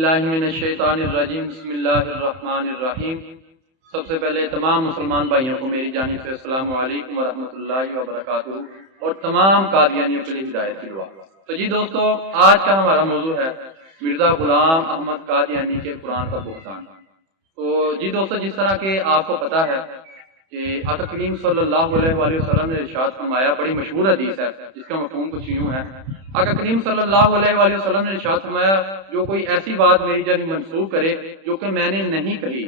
باللہ من الشیطان الرجیم بسم اللہ الرحمن الرحیم۔ سب سے پہلے تمام مسلمان بھائیوں کو میری جانب سے السلام علیکم ورحمۃ اللہ وبرکاتہ اور تمام قادیانیوں کے لیے ہدایت کی دعا۔ تو جی دوستو، آج کا ہمارا موضوع ہے مرزا غلام احمد قادیانی کے قرآن پر بہتان۔ تو جی دوستو، جس طرح کہ آپ کو پتا ہے کہ آقا کریم صلی اللہ علیہ وآلہ وسلم نے ارشاد فرمایا، بڑی مشہور حدیث ہے جس کا مفہوم کچھ یوں ہے، آقا کریم صلی اللہ علیہ وآلہ وسلم نے ارشاد فرمایا، جو کوئی ایسی بات میری جانب منسوخ کرے جو کہ میں نے نہیں کہی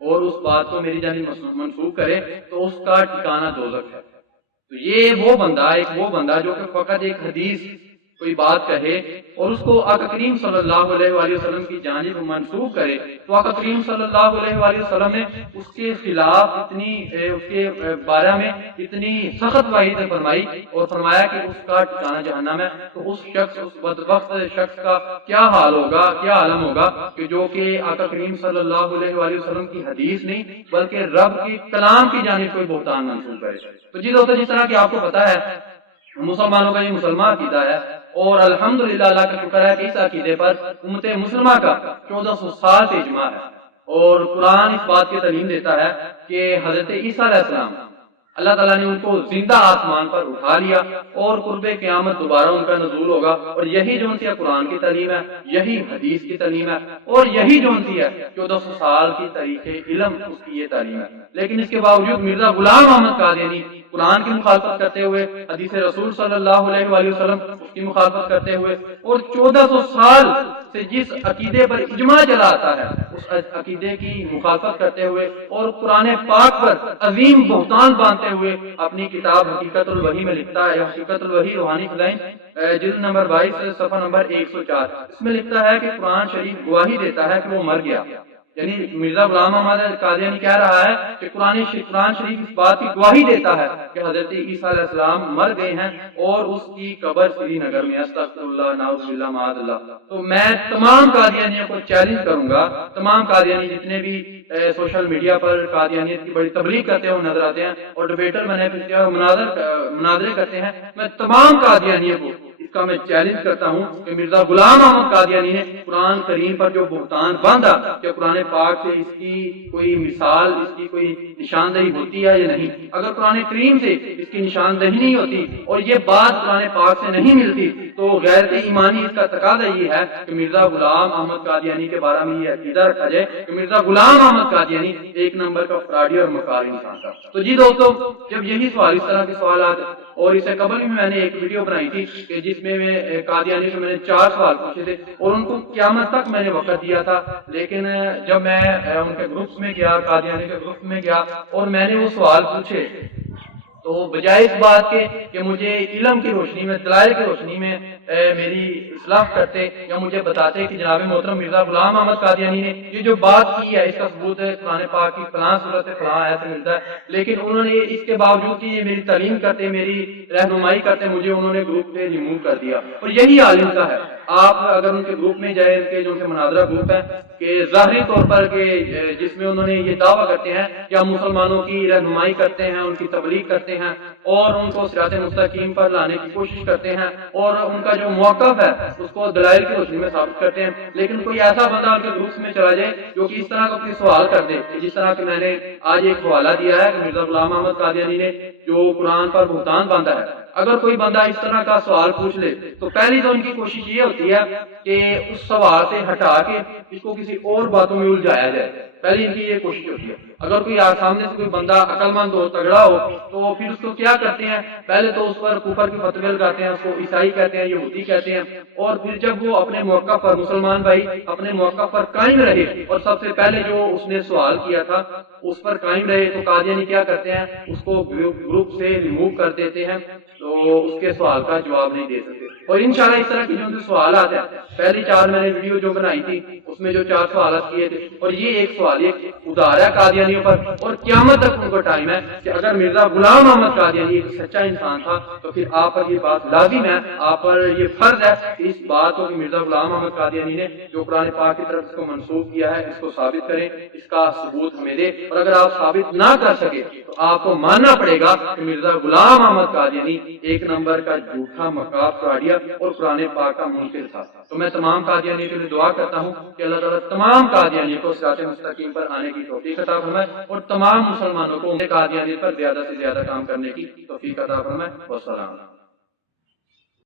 اور اس بات کو میری جانب منسوخ کرے تو اس کا ٹھکانہ دوزخ ہے۔ تو یہ وہ بندہ جو کہ فقط ایک حدیث کوئی بات کہے اور اس کو آقا کریم صلی اللہ علیہ وآلہ وسلم کی جانب منسوخ کرے، تو آقا کریم صلی اللہ علیہ وآلہ وسلم نے اس کے خلاف اس کے بارے میں اتنی سخت وعید فرمائی اور فرمایا کہ اس کا ٹھکانہ جہنم ہے۔ تو اس بدبخت شخص کا کیا حال ہوگا، کیا عالم ہوگا کہ جو کہ آقا کریم صلی اللہ علیہ وآلہ وسلم کی حدیث نہیں بلکہ رب کی کلام کی جانب کوئی بہتان منسوخ کرے۔ تو جی دوستو، جس طرح کہ آپ کو پتا ہے مسلمانوں کا یہ مسلمان عقیدہ ہے اور الحمدللہ اللہ کا شکر ہے کہ اس عقیدے پر امت مسلمہ کا 1400 سال سے اجماع ہے، اور قرآن اس بات کی تعلیم دیتا ہے کہ حضرت عیسیٰ علیہ السلام اللہ تعالیٰ نے ان کو زندہ آسمان پر اٹھا لیا اور قرب قیامت دوبارہ ان کا نزول ہوگا، اور یہی جو ان کی قرآن کی تعلیم ہے، یہی حدیث کی تعلیم ہے، اور یہی جو ان کی ہے 1400 سال کی تاریخ علم اس کی یہ تعلیم ہے۔ لیکن اس کے باوجود مرزا غلام احمد قادیانی قرآن کی مخالفت کرتے ہوئے، حدیث رسول صلی اللہ علیہ وآلہ وسلم اس کی مخالفت کرتے ہوئے، اور 1400 سال سے جس عقیدے پر اجماع چلا آتا ہے اس عقیدے کی مخالفت کرتے ہوئے اور قرآن پاک پر عظیم بہتان باندھتے ہوئے اپنی کتاب حقیقت الوحی میں لکھتا ہے، حقیقت الوحی روحانی خزائن جلد نمبر 22 صفحہ نمبر 104، اس میں لکھتا ہے کہ قرآن شریف گواہی دیتا ہے کہ وہ مر گیا۔ یعنی مرزا غلام احمد قادیانی کہہ رہا ہے کہ قرآن شریف اس بات کی گواہی دیتا ہے کہ حضرت عیسیٰ علیہ السلام مر گئے ہیں اور اس کی قبر سری نگر میں، استغفر اللہ نعوذ باللہ معاذ اللہ۔ تو میں تمام قادیانیوں کو چیلنج کروں گا، تمام قادیانی جتنے بھی سوشل میڈیا پر قادیانیت کی بڑی تبلیغ کرتے ہوئے نظر آتے ہیں اور ڈبیٹر بنے مناظرے کرتے ہیں، میں تمام قادیانیوں کو اس کا میں چیلنج کرتا ہوں کہ مرزا غلام احمد قادیانی نے قرآن کریم پر جو بہتان باندھا کہ قرآن پاک سے اس کی کوئی مثال، اس کی کوئی نشاندہی ہوتی ہے یا نہیں، اگر قرآن کریم سے اس کی نشاندہی نہیں ہوتی اور یہ بات قرآن پاک سے نہیں ملتی تو غیرت ایمانی اس کا تقاضا یہ ہے کہ مرزا غلام احمد قادیانی کے بارے میں یہ عقیدہ رکھا جائے کہ مرزا غلام احمد قادیانی ایک نمبر کا فراڈی اور مکاری انسان تھا۔ تو جی دوستو، جب یہی سوال، اس طرح کے سوالات، اور اس سے قبل بھی میں نے ایک ویڈیو بنائی تھی کہ جس میں قادیانی سے میں نے 4 سوال پوچھے تھے اور ان کو قیامت تک میں نے وقت دیا تھا، لیکن جب میں ان کے گروپس میں گیا، قادیانی کے گروپ میں گیا اور میں نے وہ سوال پوچھے تو بجائے اس بات کے کہ مجھے علم کی روشنی میں، دلائل کی روشنی میں میری اصلاح کرتے یا مجھے بتاتے کہ جناب محترم مرزا غلام احمد قادیانی نے یہ جو بات کی ہے اس کا ثبوت ہے قرآن پاک کی فلاں صورت فلاں آیت سے ملتا ہے، لیکن انہوں نے اس کے باوجود کہ یہ میری تعلیم کرتے، میری رہنمائی کرتے، مجھے انہوں نے گروپ سے ریموو کر دیا۔ اور یہی عالم کا ہے، آپ اگر ان کے گروپ میں جائے، ان کے جو مناظرہ گروپ ہے کہ ظاہری طور پر کہ جس میں انہوں نے یہ دعویٰ کرتے ہیں کہ ہم مسلمانوں کی رہنمائی کرتے ہیں، ان کی تبلیغ کرتے ہیں اور ان کو صراط مستقیم پر لانے کی کوشش کرتے ہیں اور ان کا جو موقف ہے اس کو دلائل کی روشنی میں ثابت کرتے ہیں، لیکن کوئی ایسا بندہ ان کے گروپ میں چلا جائے جو کہ اس طرح کا کوئی سوال کر دے، جس طرح کہ میں نے آج ایک حوالہ دیا ہے کہ مرزا غلام احمد قادیانی نے جو قرآن پر بہتان باندھا ہے، اگر کوئی بندہ اس طرح کا سوال پوچھ لے تو پہلی تو ان کی کوشش یہ ہوتی ہے کہ اس سوال سے ہٹا کے اس کو کسی اور باتوں میں الجھایا جائے، پہلی ان کی یہ کوشش ہوتی ہے۔ اگر کوئی سامنے سے کوئی بندہ عقل مند ہو، تگڑا ہو، تو پھر اس کو کیا کرتے ہیں، پہلے تو اس پر کفر کے فتوے لگاتے ہیں، اس کو عیسائی کہتے ہیں، یہودی کہتے ہیں، اور پھر جب وہ اپنے موقف پر، مسلمان بھائی اپنے موقف پر قائم رہے اور سب سے پہلے جو اس نے سوال کیا تھا اس پر قائم رہے تو قادیانی کیا کرتے ہیں، اس کو گروپ سے ریموو کر دیتے ہیں، تو اس کے سوال کا جواب نہیں دے سکتے۔ اور انشاءاللہ اس طرح کے جو سوالات ہیں، پہلی 4 میں نے ویڈیو جو بنائی تھی اس میں جو 4 سوالات کیے تھے، اور یہ ایک سوال یہ ادھار ہے قادیانیوں پر، اور قیامت تک ان کو ٹائم ہے کہ اگر مرزا غلام احمد قادیانی ایک سچا انسان تھا تو پھر آپ پر یہ بات لازم ہے، آپ پر یہ فرض ہے کہ اس بات کو مرزا غلام احمد قادیانی نے جو قرآن پاک کی طرف اس کو منسوخ کیا ہے اس کو ثابت کریں، اس کا ثبوت ہمیں دے، اور اگر آپ ثابت نہ کر سکے تو آپ کو ماننا پڑے گا کہ مرزا غلام احمد قادیانی ایک نمبر کا جھوٹا مکار فراڈیا اور قرآن پاک کا منکر تھا۔ تو میں تمام قادیانی کے لیے دعا کرتا ہوں کہ اللہ تعالیٰ تمام قادیانیوں کو صراط مستقیم پر آنے کی توفیق عطا فرمائے اور تمام مسلمانوں کو قادیانیت پر زیادہ سے زیادہ کام کرنے کی توفیق عطا فرمائے۔ والسلام۔